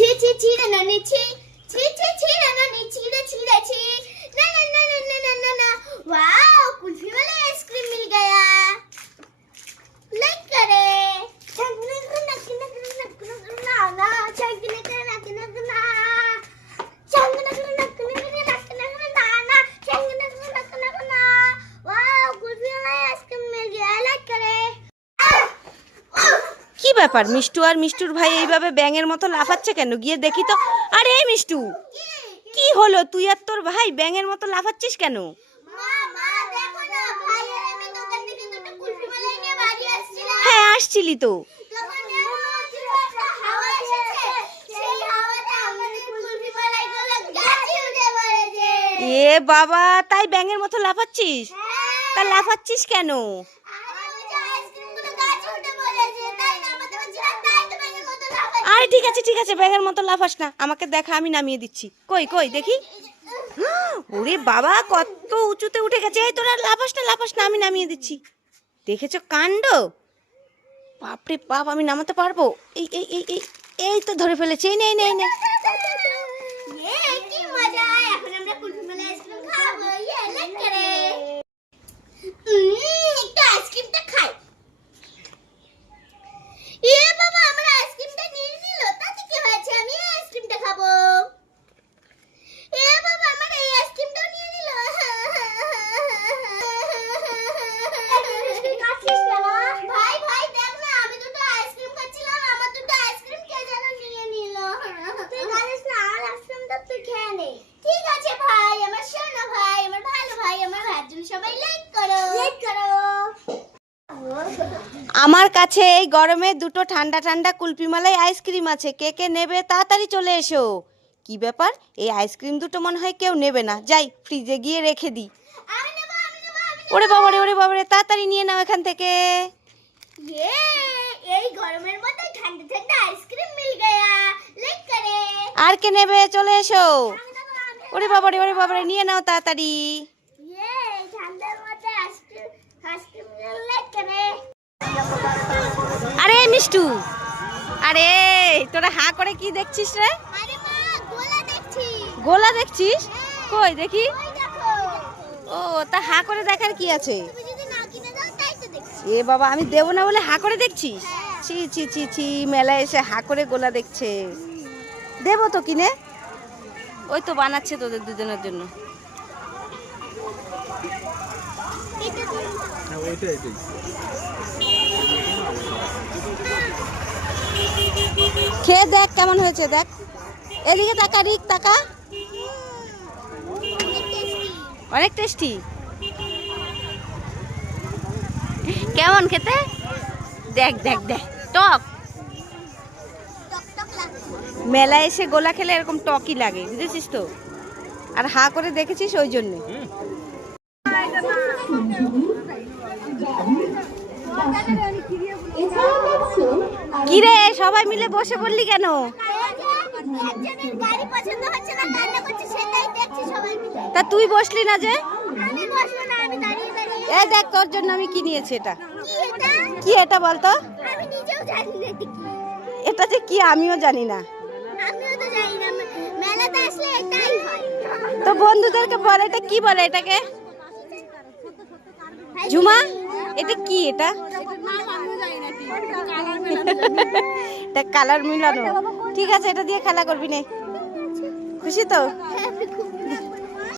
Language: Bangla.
ছি ছি ছি না না, ছি। ছি ছি ছি না না, ছি, রে ছি রে, ছি। না না না না না না না ব্যাপার? মিষ্টু আর মিষ্টুর ভাই এইভাবে ব্যাঙের মতো লাফাচ্ছে কেন? গিয়ে দেখি তো। আরে মিষ্টু, কি হলো? তুই আর তোর ভাই ব্যাঙের মতো লাফাচ্ছিস কেন? হ্যাঁ আসছিলি তো। এ বাবা, তাই ব্যাঙের মতো লাফাচ্ছিস? তা লাফাচ্ছিস কেন? আরে ঠিক আছে ঠিক আছে ব্যাঙের মতো লাফাস না। আমাকে দেখা, আমি নামিয়ে দিচ্ছি। কই কই, দেখি। ওরে বাবা, কত উঁচুতে উঠে গেছে। এই তোরা লাফাস না লাফাস না, আমি নামিয়ে দিচ্ছি। দেখেছ কাণ্ড? বাপরে বাপ, আমি নামাতে পারব? এই এই এই এই এই তো ধরে ফেলেছে। এই নেই নেই নেই এখন আমরা কুলফি আইসক্রিম খাব। ইয়ে উম একটু আইসক্রিমটা খাই এ বাবা আমার আইসক্রিমটা নিয়ে নিল তাতে কি হয়েছে আমি এই আইসক্রিমটা খাব এ বাবা আমার এই আইসক্রিমটাও নিয়ে নিল ভাই ভাই দেখ না আমি দুটো আইসক্রিম খাচ্ছিলাম আমার দুটো আইসক্রিম কে যেন নিয়ে নিল তুই খালিস না আমার আইসক্রিমটা তুই খেয়ে নে ঠিক আছে ভাই আমার শোনো ভাই আমার ভালো ভাই আমার ভাইয়ের জন্য সবাই লাইক করো লাইক করো আমার কাছে এই গরমে দুটো ঠান্ডা ঠান্ডা কুলপি মালাই আইসক্রিম আছে। কে কে নেবে তাড়াতাড়ি চলে এসো। কি ব্যাপার? এই আইসক্রিম দুটো মনে হয় কেউ নেবে না। যাই ফ্রিজে গিয়ে রেখে দিই আমি নেব আমি ওরে বাবারে ওরে বাবারে তাড়াতাড়ি নিয়ে নাও এখান থেকে। এই গরমের মধ্যে ঠান্ডা ঠান্ডা আইসক্রিম মিল গয়া। লাইক করে। আর কে নেবে? চলে এসো। আমি নেব আমি ওরে বাবারে ওরে বাবারে নিয়ে নাও তাড়াতাড়ি। ये ঠান্ডার মধ্যে আইসক্রিম আইসক্রিম লাইক করে। মিষ্টু। আরে তোরা হা করে কি দেখছিস রে? আরে গোলা দেখছিস? কই দেখি। ও তা হা করে দেখার কি আছে? তুমি যদি না কিনে দাও তাই তো দেখছি। এ বাবা আমি দেবো না বলে হা করে দেখছিস? ছি ছি ছি ছি মেলায় এসে হা করে গোলা দেখছে। দেবো তো কিনে। ওই তো বানাচ্ছে তোদের দুজনের জন্য। খেয়ে দেখ কেমন হয়েছে, দেখ। এদিকে তাকা, রিক, তাকা। অনেক টেস্টি কেমন খেতে? দেখ দেখ দেখ, টক। মেলায় এসে গোলা খেলে এরকম টকই লাগে, বুঝেছিস তো? আর হা করে দেখেছিস ওই জন্যে। কি রে সবাই মিলে বসে পড়লি কেন? তা তুই বসলি না যে? এই দেখ তোর জন্য আমি কি নিয়েছি এটা। কি এটা? বলতো? এটা যে কি আমিও জানি না। তো বন্ধুদেরকে বলে এটা কি বলে এটাকে? ঝুমা? এটা কি এটা? এটা কালার মিলানো। ঠিক আছে এটা দিয়ে খেলা করবি নে। খুশি তো? হ্যাঁ।